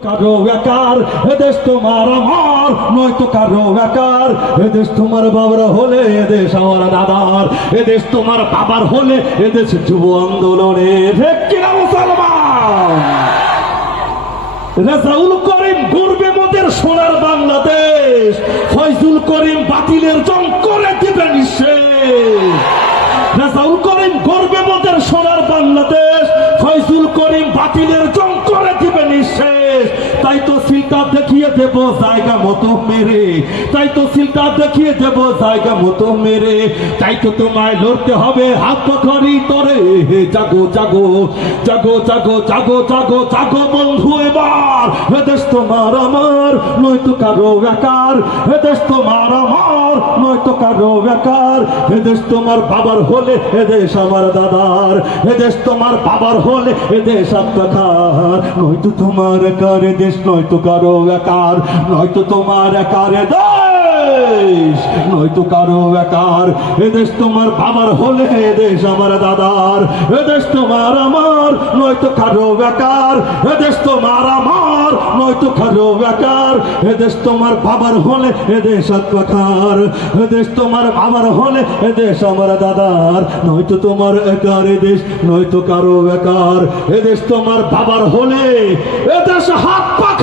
কারও একার এদেশ তোমার আমার, নয়তো কারও একার। এদেশ তোমার বাবার হলে এদেশ আমার দাদার। এদেশ তোমার বাবার হলে এদেশ যুব আন্দোলনে কিনা মুসলমান? রেজাউল করিম গর্বে মোদের সোনার বাংলাদেশ। ফয়জুল করিম বাতিলের জং করে দিবেন শেষ রেজাউল করিম গর্বে মোদের সোনার বাংলাদেশ। ফয়জুল করিম বাতিলের জং করে দিবেন শেষ তাই তো সিলটা দেখিয়ে দেব জায়গা মতো মেরে। তাই তো সিলটা দেখিয়ে দেব জায়গা মতো মেরে। তাই তো তোমায় লড়তে হবে হাত পাখারি তরে। জাগো জাগো জাগো জাগো জাগো জাগো জাগো বন্ধু এবার। হে দেশ তোমার আমার, নয়তো কারও একার। দেশ তোমার কারও বেকার। এদেশ তোমার বাবার হলে এদেশ আমার দাদার। এদেশ তোমার বাবার হলে এদেশ আত্মাকার। নয়তো তোমার একার এদেশ নয়তো কারও একার। নয়তো তোমার একার দেশ নয়তো কারও একার এদেশ তোমার বাবার হলে এদেশ আমার দাদার এদেশ তোমার আমার নয়তো কারও একার এদেশ তোমার আমার নয়তো কারও একার এদেশ তোমার বাবার হলে এদেশ আত্মাকার এদেশ তোমার বাবার হলে এদেশ আমার দাদার নয়তো তোমার একার এদেশ নয়তো কারও একার এদেশ তোমার বাবার হলে এদেশ হাত পাখা